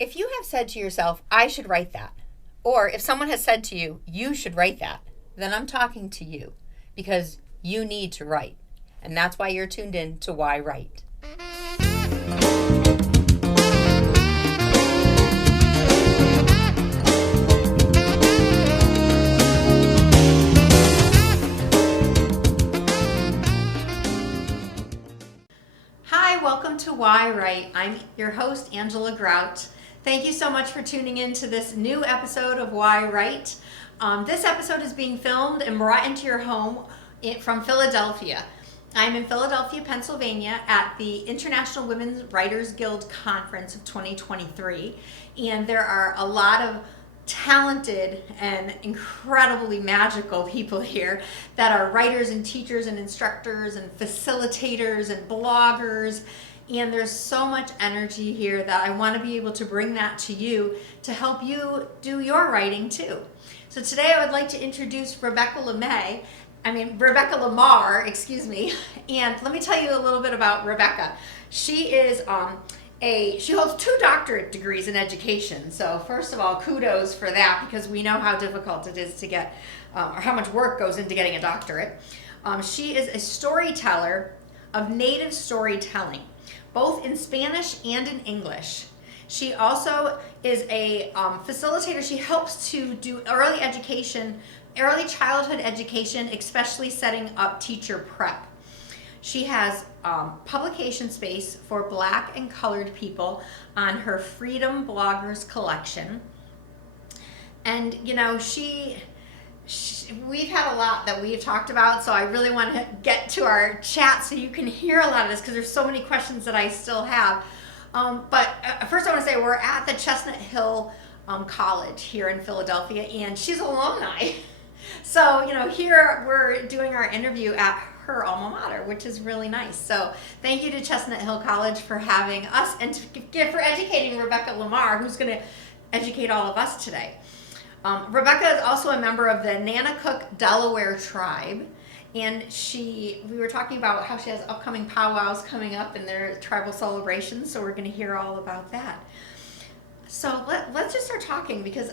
If you have said to yourself, I should write that, or if someone has said to you, you should write that, then I'm talking to you because you need to write. And that's why you're tuned in to yWrite. Hi, welcome to yWrite. I'm your host, Angela Grout. Thank you so much for tuning in to this new episode of yWrite. This episode is being filmed and brought into your home from Philadelphia. I'm in Philadelphia, Pennsylvania at the International Women's Writers Guild Conference of 2023. And there are a lot of talented and incredibly magical people here that are writers and teachers and instructors and facilitators and bloggers. And there's so much energy here that I want to be able to bring that to you to help you do your writing too. So today I would like to introduce Rebecca LaMar, and let me tell you a little bit about Rebecca. She is she holds 2 doctorate degrees in education. So first of all, kudos for that, because we know how difficult it is to get, or how much work goes into getting a doctorate. She is a storyteller of native storytelling, both in Spanish and in English. She also is a facilitator. She helps to do early childhood education, especially setting up teacher prep. She has publication space for Black and colored people on her Freedom Bloggers collection. And you know, we've had a lot that we've talked about, so I really want to get to our chat so you can hear a lot of this, because there's so many questions that I still have. But first I want to say we're at the Chestnut Hill College here in Philadelphia, and she's an alumni. So, you know, here we're doing our interview at her alma mater, which is really nice. So thank you to Chestnut Hill College for having us and for educating Rebecca LaMar, who's going to educate all of us today. Rebecca is also a member of the Nanacook Delaware tribe, and we were talking about how she has upcoming powwows coming up and their tribal celebrations, so we're going to hear all about that. So let's just start talking, because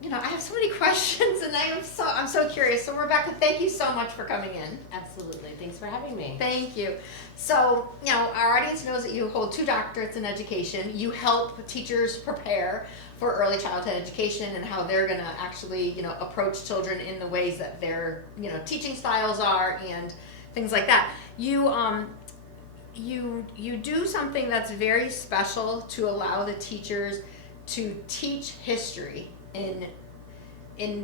you know, I have so many questions and I'm so curious. So Rebecca, thank you so much for coming in. Absolutely. Thanks for having me. Thank you. So, you know, our audience knows that you hold 2 doctorates in education. You help teachers prepare for early childhood education and how they're going to actually, you know, approach children in the ways that their, you know, teaching styles are and things like that. You do something that's very special to allow the teachers to teach history in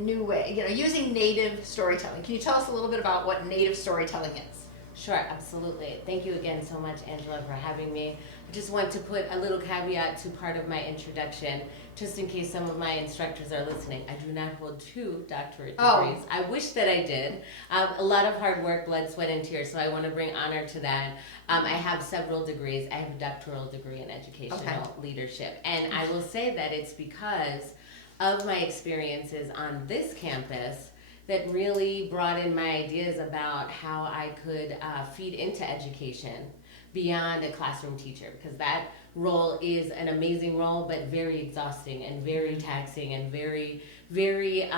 new way, you know, using native storytelling. Can you tell us a little bit about what native storytelling is? Sure, absolutely. Thank you again so much, Angela, for having me. I just want to put a little caveat to part of my introduction, just in case some of my instructors are listening. I do not hold 2 doctorate degrees. I wish that I did. A lot of hard work, blood, sweat, and tears, so I want to bring honor to that. I have several degrees. I have a doctoral degree in educational leadership. And I will say that it's because of my experiences on this campus that really brought in my ideas about how I could feed into education beyond a classroom teacher, because that role is an amazing role, but very exhausting and very taxing and very, very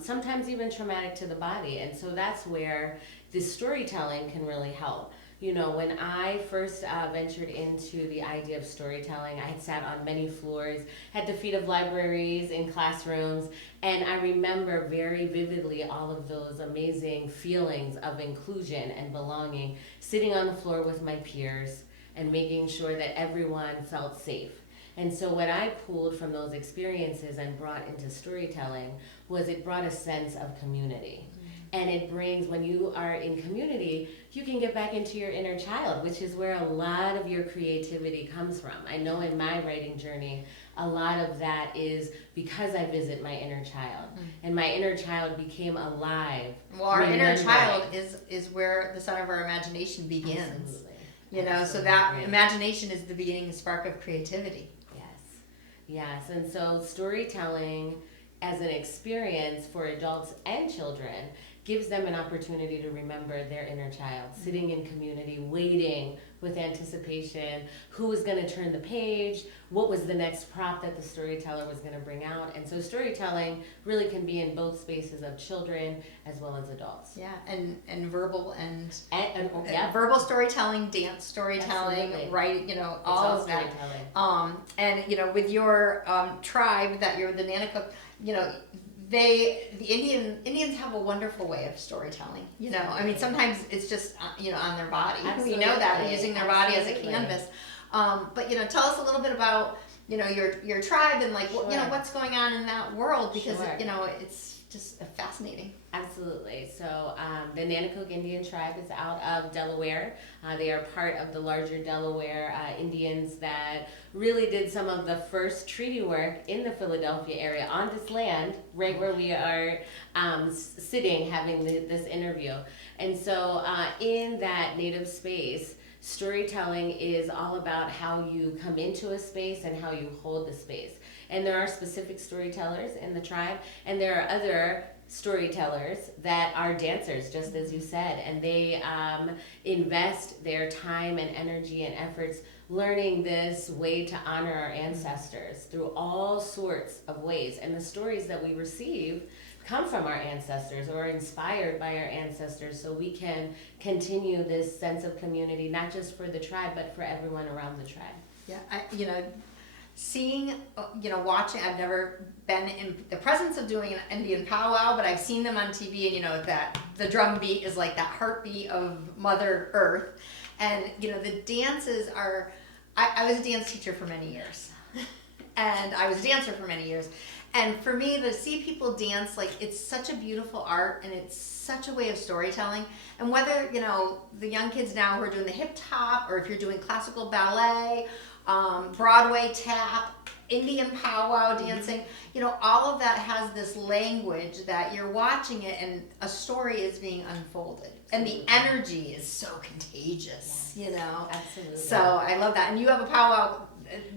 sometimes even traumatic to the body. And so that's where this storytelling can really help. You know, when I first ventured into the idea of storytelling, I had sat on many floors, had the feet of libraries in classrooms, and I remember very vividly all of those amazing feelings of inclusion and belonging, sitting on the floor with my peers and making sure that everyone felt safe. And so what I pulled from those experiences and brought into storytelling was it brought a sense of community. And it brings, when you are in community, you can get back into your inner child, which is where a lot of your creativity comes from. I know in my writing journey, a lot of that is because I visit my inner child. And my inner child became alive. Well, our inner child is where the center of our imagination begins. Absolutely. You know, so that imagination is the beginning spark of creativity. Yes, and so storytelling as an experience for adults and children gives them an opportunity to remember their inner child, sitting in community, waiting with anticipation, who was going to turn the page, what was the next prop that the storyteller was going to bring out. And so storytelling really can be in both spaces of children as well as adults. Yeah, and verbal and yeah. verbal storytelling, dance storytelling, writing, all of that. And with your tribe that you're the Nanacook, the Indians have a wonderful way of storytelling. I mean, sometimes it's just on their body. Absolutely. We know that, using their body as a canvas. But tell us a little bit about your tribe and what's going on in that world, because it's just fascinating. Absolutely. So the Nanacook Indian tribe is out of Delaware. They are part of the larger Delaware Indians that really did some of the first treaty work in the Philadelphia area on this land, right where we are sitting having this interview. And so in that native space, storytelling is all about how you come into a space and how you hold the space. And there are specific storytellers in the tribe, and there are other storytellers that are dancers, just as you said, and they invest their time and energy and efforts learning this way to honor our ancestors through all sorts of ways. And the stories that we receive come from our ancestors or are inspired by our ancestors, so we can continue this sense of community, not just for the tribe, but for everyone around the tribe. Yeah, seeing, watching, I've never been in the presence of doing an Indian powwow, but I've seen them on TV, and that the drum beat is like that heartbeat of Mother Earth. And, the dances are, I was a dance teacher for many years, and I was a dancer for many years. And for me, to see people dance, it's such a beautiful art, and it's such a way of storytelling. And whether, the young kids now who are doing the hip hop, or if you're doing classical ballet, Broadway tap, Indian powwow dancing, all of that has this language that you're watching it and a story is being unfolded. And the energy is so contagious, Absolutely. So I love that. And you have a powwow,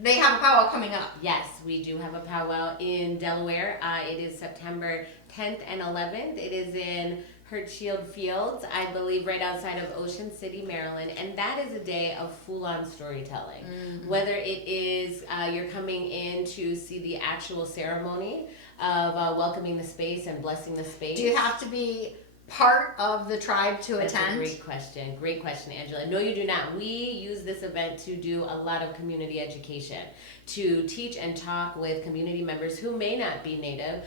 they have a powwow coming up. Yes, we do have a powwow in Delaware. It is September 10th and 11th. It is in Hirtsfield Fields, I believe, right outside of Ocean City, Maryland, and that is a day of full-on storytelling. Mm-hmm. Whether it is you're coming in to see the actual ceremony of welcoming the space and blessing the space. Do you have to be part of the tribe to attend? That's a great question, Angela. No, you do not. We use this event to do a lot of community education, to teach and talk with community members who may not be native,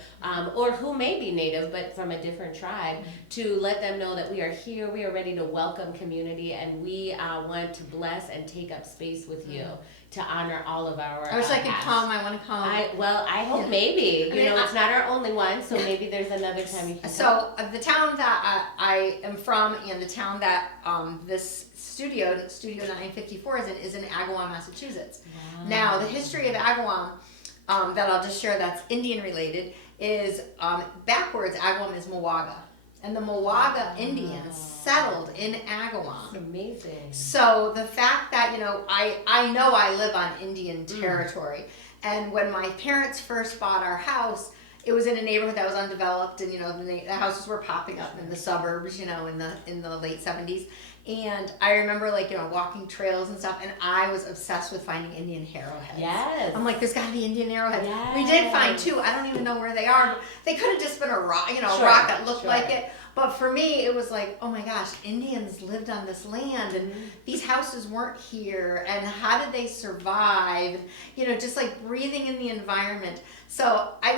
or who may be native but from a different tribe, to let them know that we are here, we are ready to welcome community, and we want to bless and take up space with you to honor all of our I wish I could come. I want to come. I hope maybe. It's not our only one, so maybe there's another time you can So the town that I am from, and the town that this Studio 954 is in Agawam, Massachusetts. Wow. Now, the history of Agawam that I'll just share that's Indian related is backwards, Agawam is Mawaga. And the Mawaga Indians settled in Agawam. That's amazing. So the fact that, I know I live on Indian territory. And when my parents first bought our house, it was in a neighborhood that was undeveloped, and the houses were popping up in the suburbs, in the late 70s. And I remember walking trails and stuff, and I was obsessed with finding Indian arrowheads. Yes. I'm like, there's got to be Indian arrowheads. Yes. We did find two. I don't even know where they are. They could have just been a rock, a rock that looked like it. But for me, it was like, oh my gosh, Indians lived on this land, and these houses weren't here, and how did they survive? Just like breathing in the environment. So I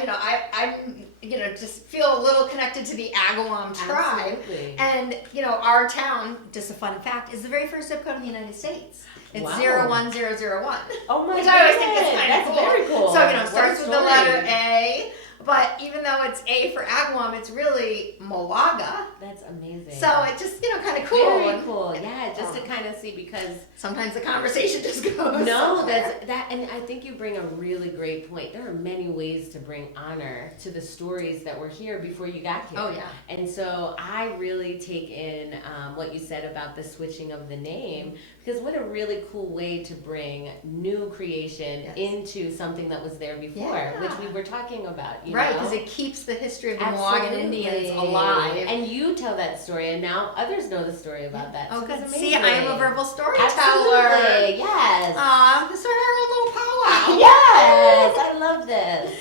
just feel a little connected to the Agawam tribe. Absolutely. And our town, just a fun fact, is the very first zip code in the United States. It's Wow. 01001. Oh my Which goodness. I always think is kind of cool. Very cool. So it starts with the letter story. A. But even though it's A for Agawam, it's really Mawaga. That's amazing. So it's just, kind of cool. Very cool. Yeah, just to kind of see, because sometimes the conversation just goes no, somewhere. and I think you bring a really great point. There are many ways to bring honor to the stories that were here before you got here. Oh, yeah. And so I really take in what you said about the switching of the name, Because what a really cool way to bring new creation into something that was there before, which we were talking about. Right, because it keeps the history of the Mohegan Indians alive. And you tell that story, and now others know the story about that. Oh, so good. It's See, I am a verbal storyteller. Absolutely, yes. This is our little powwow. Yes, I love this.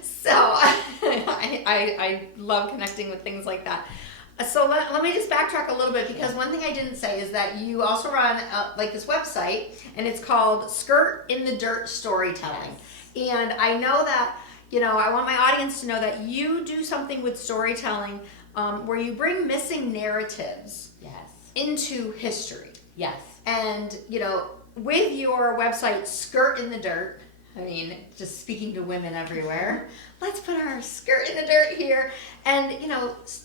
So I love connecting with things like that. So let me just backtrack a little bit, because one thing I didn't say is that you also run like this website, and it's called Skirt in the Dirt Storytelling. Yes. And I know that, I want my audience to know that you do something with storytelling where you bring missing narratives into history. Yes. And, with your website, Skirt in the Dirt, I mean, just speaking to women everywhere, let's put our skirt in the dirt here and,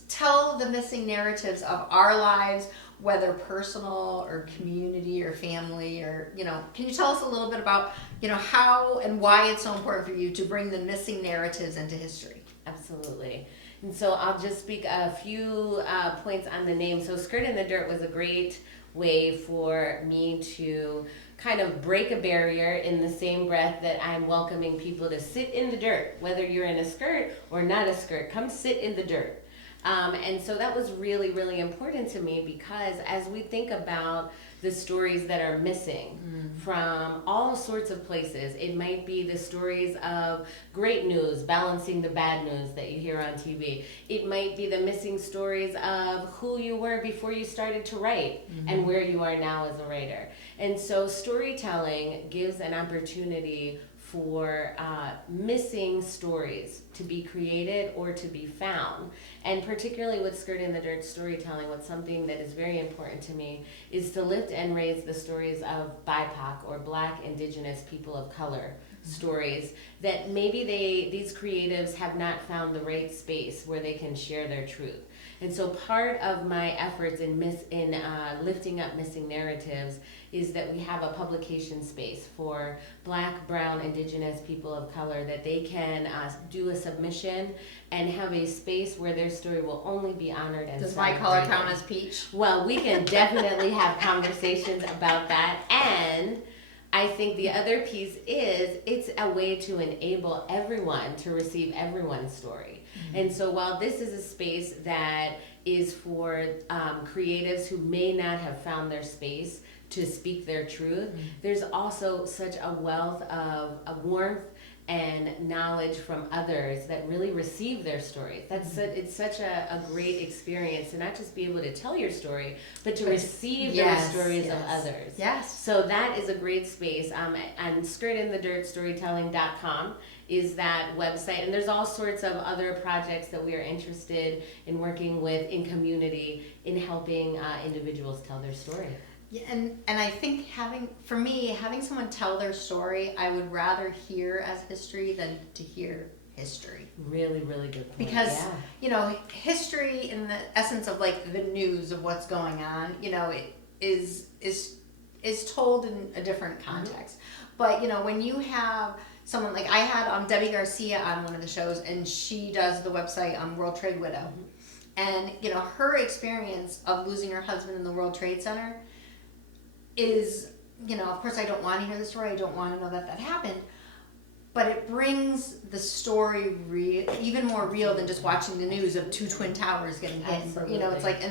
tell the missing narratives of our lives, whether personal or community or family, or, can you tell us a little bit about, how and why it's so important for you to bring the missing narratives into history? Absolutely. And so I'll just speak a few points on the name. So Skirt in the Dirt was a great way for me to kind of break a barrier in the same breath that I'm welcoming people to sit in the dirt, whether you're in a skirt or not a skirt, come sit in the dirt. And so that was really, really important to me, because as we think about the stories that are missing from all sorts of places, it might be the stories of great news balancing the bad news that you hear on TV. It might be the missing stories of who you were before you started to write and where you are now as a writer. And so storytelling gives an opportunity for missing stories to be created or to be found. And particularly with Skirt in the Dirt storytelling, what's something that is very important to me is to lift and raise the stories of BIPOC or Black, Indigenous, people of color stories that maybe these creatives have not found the right space where they can share their truth. And so part of my efforts in lifting up missing narratives is that we have a publication space for Black, Brown, Indigenous, people of color, that they can do a submission and have a space where their story will only be honored and Does my color count as peach? Well, we can definitely have conversations about that. And I think the other piece is it's a way to enable everyone to receive everyone's story. And so while this is a space that is for creatives who may not have found their space to speak their truth, there's also such a wealth of warmth and knowledge from others that really receive their stories. It's such a great experience to not just be able to tell your story, but to receive the stories of others. Yes. So that is a great space. And skirtinthedirtstorytelling.com is that website. And there's all sorts of other projects that we are interested in working with in community in helping individuals tell their story. Yeah, and I think having someone tell their story, I would rather hear as history than to hear history. Really, really good point. Because, history in the essence of like the news of what's going on, it is told in a different context. But, when you have someone like I had Debbie Garcia on one of the shows, and she does the website World Trade Widow. And, her experience of losing her husband in the World Trade Center is, of course I don't want to hear the story. I don't want to know that happened. But it brings the story even more real than just watching the news of 2 twin towers getting hit. Absolutely. It's like,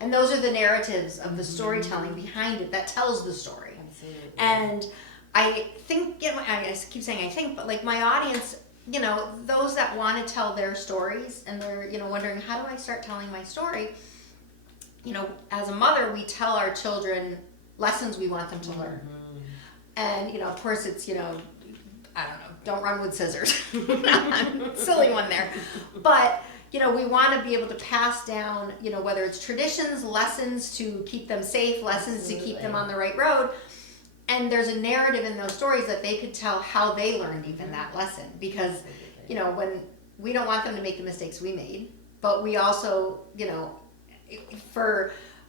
and those are the narratives of the storytelling behind it that tells the story. Absolutely. And I think, I keep saying I think, but like my audience, those that want to tell their stories and they're, wondering, how do I start telling my story? As a mother, we tell our children lessons we want them to learn. And, of course it's, I don't know, don't run with scissors. Silly one there. But, we want to be able to pass down, whether it's traditions, lessons to keep them safe, lessons to keep them on the right road. And there's a narrative in those stories that they could tell how they learned even that lesson. Because, when we don't want them to make the mistakes we made, but we also,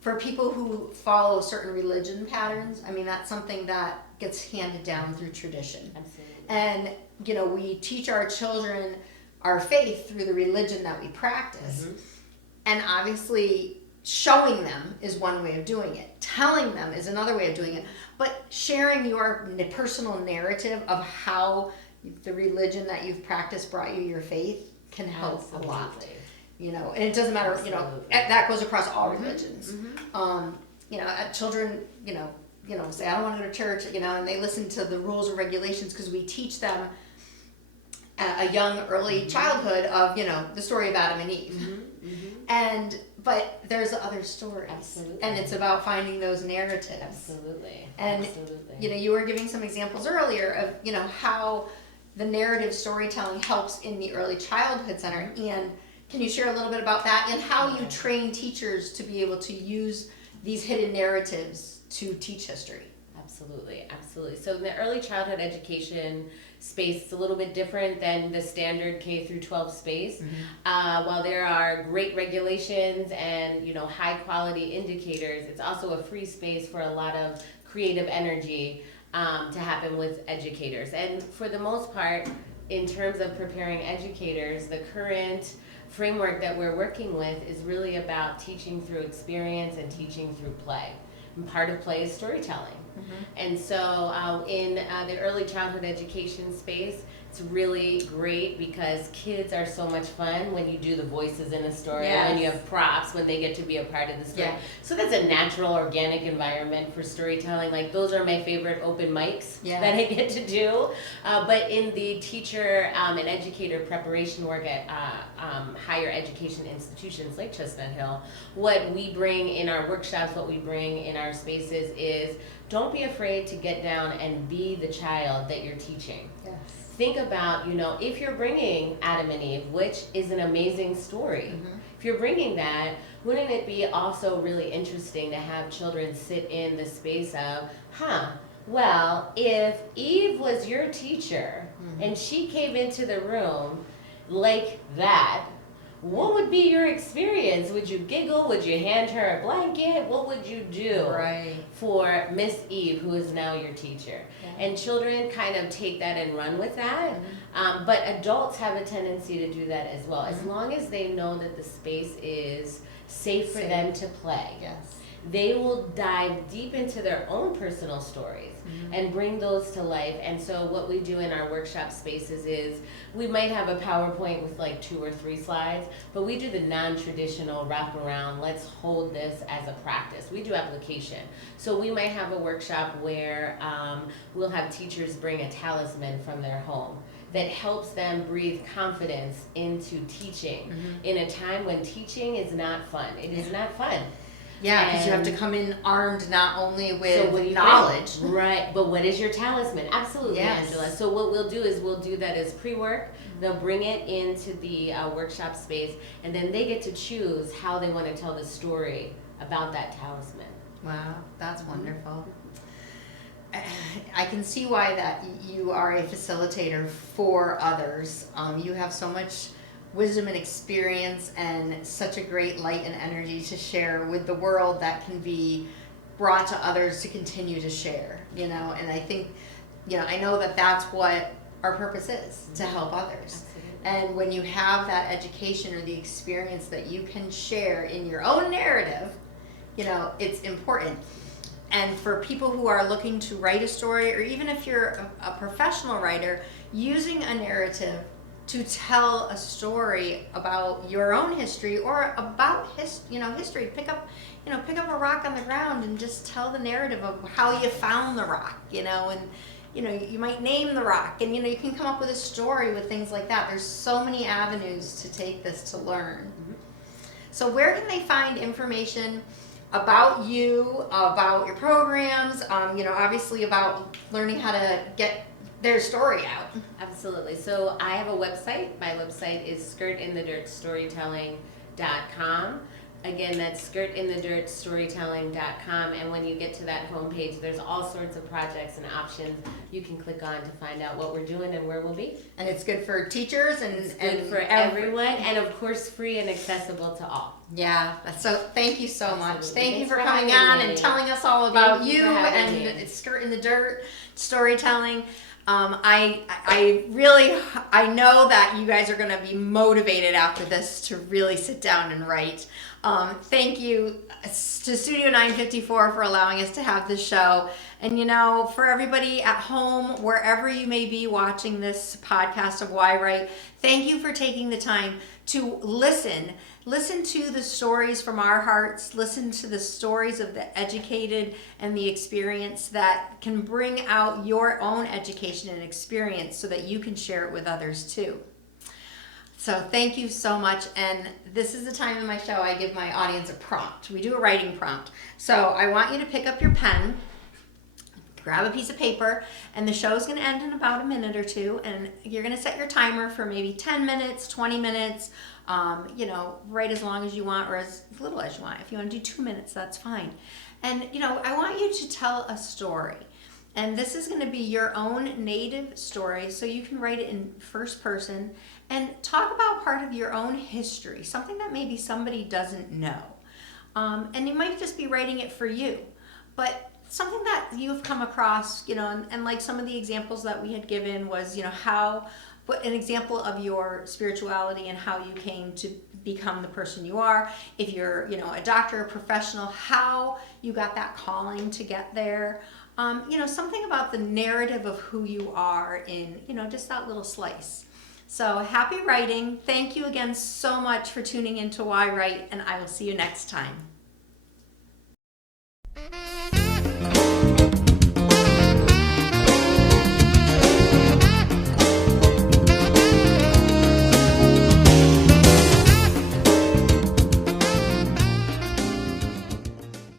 for people who follow certain religion patterns, I mean, that's something that gets handed down through tradition. Absolutely. And, we teach our children our faith through the religion that we practice. And obviously, showing them is one way of doing it. Telling them is another way of doing it. But sharing your personal narrative of how the religion that you've practiced brought you your faith can help a lot. You know, and it doesn't matter, you know, that goes across all religions. You know, children, you know, say, I don't want to go to church, you know, and they listen to the rules and regulations because we teach them at a young, early childhood of, you know, the story of Adam and Eve. But there's other stories. Absolutely. And it's about finding those narratives. Absolutely. And, Absolutely. you know, you were giving some examples earlier of, you know, how the narrative storytelling helps in the early childhood center. And can you share a little bit about that and how you train teachers to be able to use these hidden narratives to teach history? Absolutely, absolutely. So in the early childhood education space, it's a little bit different than the standard K through 12 space. While there are great regulations and, you know, high quality indicators, it's also a free space for a lot of creative energy to happen with educators. And for the most part, in terms of preparing educators, the current framework that we're working with is really about teaching through experience and teaching through play. And part of play is storytelling. And so in the early childhood education space, it's really great because kids are so much fun when you do the voices in a story, when you have props, when they get to be a part of the story. So that's a natural, organic environment for storytelling. Like, those are my favorite open mics that I get to do. But in the teacher and educator preparation work at higher education institutions like Chestnut Hill, what we bring in our workshops, what we bring in our spaces is, don't be afraid to get down and be the child that you're teaching. Think about, you know, if you're bringing Adam and Eve, which is an amazing story, if you're bringing that, wouldn't it be also really interesting to have children sit in the space of, well, if Eve was your teacher and she came into the room like that, what would be your experience? Would you giggle? Would you hand her a blanket? What would you do for Miss Eve, who is now your teacher? And children kind of take that and run with that. But adults have a tendency to do that as well, as long as they know that the space is safe for them to play. They will dive deep into their own personal stories and bring those to life. And so what we do in our workshop spaces is, we might have a PowerPoint with like 2 or 3 slides, but we do the non-traditional wraparound, let's hold this as a practice. We do application. So we might have a workshop where we'll have teachers bring a talisman from their home that helps them breathe confidence into teaching in a time when teaching is not fun. It is not fun. Because you have to come in armed not only with knowledge. Right, but what is your talisman? Absolutely, Angela. So what we'll do is we'll do that as pre-work. They'll bring it into the workshop space, and then they get to choose how they want to tell the story about that talisman. Wow, that's wonderful. I can see why that you are a facilitator for others. You have so much wisdom and experience and such a great light and energy to share with the world that can be brought to others to continue to share, you know. And I think, you know, I know that that's what our purpose is, to help others. And when you have that education or the experience that you can share in your own narrative, you know, it's important. And for people who are looking to write a story, or even if you're a professional writer, using a narrative to tell a story about your own history or about history. Pick up a rock on the ground and just tell the narrative of how you found the rock, you know, and you know, you might name the rock, and you know, you can come up with a story with things like that. There's so many avenues to take this to learn. So where can they find information about you, about your programs, you know, obviously about learning how to get their story out? Absolutely. So I have a website. My website is skirtinthedirtstorytelling.com. Again, that's skirtinthedirtstorytelling.com. And when you get to that homepage, there's all sorts of projects and options you can click on to find out what we're doing and where we'll be. And it's good for teachers and for everyone, and of course free and accessible to all. Yeah, so thank you so much. Absolutely. Thank you Thanks for for coming having on me. and telling us all about Thank you you for having and me. it's Skirt in the Dirt storytelling. I know that you guys are going to be motivated after this to really sit down and write. Thank you to Studio 954 for allowing us to have this show. And for everybody at home, wherever you may be watching this podcast of yWrite, thank you for taking the time to listen. Listen to the stories from our hearts. Listen to the stories of the educated and the experienced that can bring out your own education and experience so that you can share it with others too. So thank you so much. And this is the time in my show I give my audience a prompt. We do a writing prompt. So I want you to pick up your pen, grab a piece of paper, and the show's going to end in about a minute or two. And you're going to set your timer for maybe 10 minutes, 20 minutes, write as long as you want or as little as you want. If you want to do 2 minutes, that's fine. And, I want you to tell a story. And this is going to be your own native story, so you can write it in first person and talk about part of your own history, something that maybe somebody doesn't know. And you might just be writing it for you, but something that you've come across, and like some of the examples that we had given was, an example of your spirituality and how you came to become the person you are. If you're, a doctor, a professional, how you got that calling to get there. Something about the narrative of who you are in, just that little slice. So happy writing. Thank you again so much for tuning into yWrite, and I will see you next time.